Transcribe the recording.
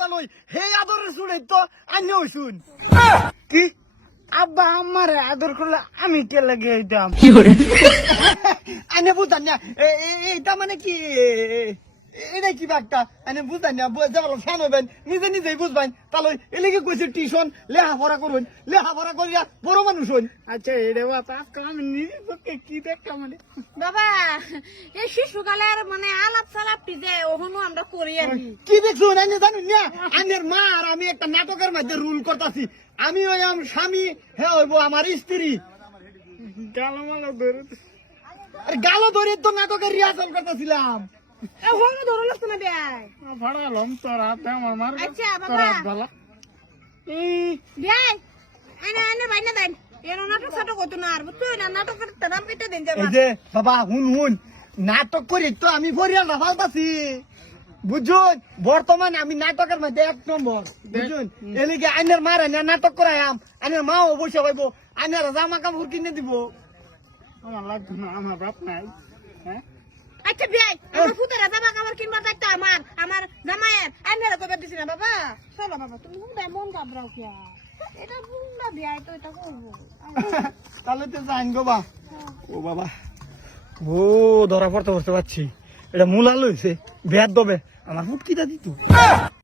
তালই হে আদরের শুনে তো আইনে হইছুন কি আব্বা আমারে আদর করলে আমি কে লাগে হইতাম আইনে বুঝান না এইটা মানে কি এটা কি বাক্তা আইনে বুঝান না যাবার ফ্যান হইবেন নিজে নিজেই বুঝবেন তাহলে এলাকে কইছে টিউশন লেখাপড়া করুন লেখাপড়া করিয়া বড় মানুষ হইন আচ্ছা এটা বাবা আমি নিজে পক্ষে কি দেখতাম মানে বাবা এই শিশুকালের মানে আলাপ সালাপটি যে ওখানে আমরা করি আর কি দেখছুন আইনে জানুন না আইনের মা আর আমি একটা নাটকের মধ্যে রুল করতেছি আমি হইলাম স্বামী হ্যাঁ হইব আমার স্ত্রী গালমালো ধরে আরে গালো ধরে তো নাটকের রিহার্সাল করতেছিলাম ওখানে ধরো লাগতো না দেয় ভাড়ালাম তোর হাতে আমার মার আচ্ছা বাবা দেয় আইনা আইনা বাইনা দেন এর নাটক সাটক হতো না আর তুই না নাটকের নাম কেটে দেন এই যে বাবা হুন নাটক করি তো আমি ফরিয়াল না ফালতাছি বুঝুন বর্তমান আমি নাটকের মধ্যে 1 নম্বর বুঝুন এলিগে আইনের মারে না নাটক করাইম আইনের মা অবশ্য পাইব আইনের জামা কাপড় কিনে দিব আমার লাগতো না আমার বাপ নাই হ্যাঁ আচ্ছা বিয়াই আমার ফুতেরা জামা কাপড় কিনবা যাইতো আমার জামাইয়ের আইনারা কইবা দিছি না বাবা চলো বাবা তুমি হুন্ডা মন ঘাবড়াও কি এটা হুন্ডা বিয়াই তো এটা করবো তাহলে তো জান গো বা ও বাবা ও ধরা পড়তে পারছি এটা মূলা লইছে বেয়ার দবে আমার ফুটকিটা দিত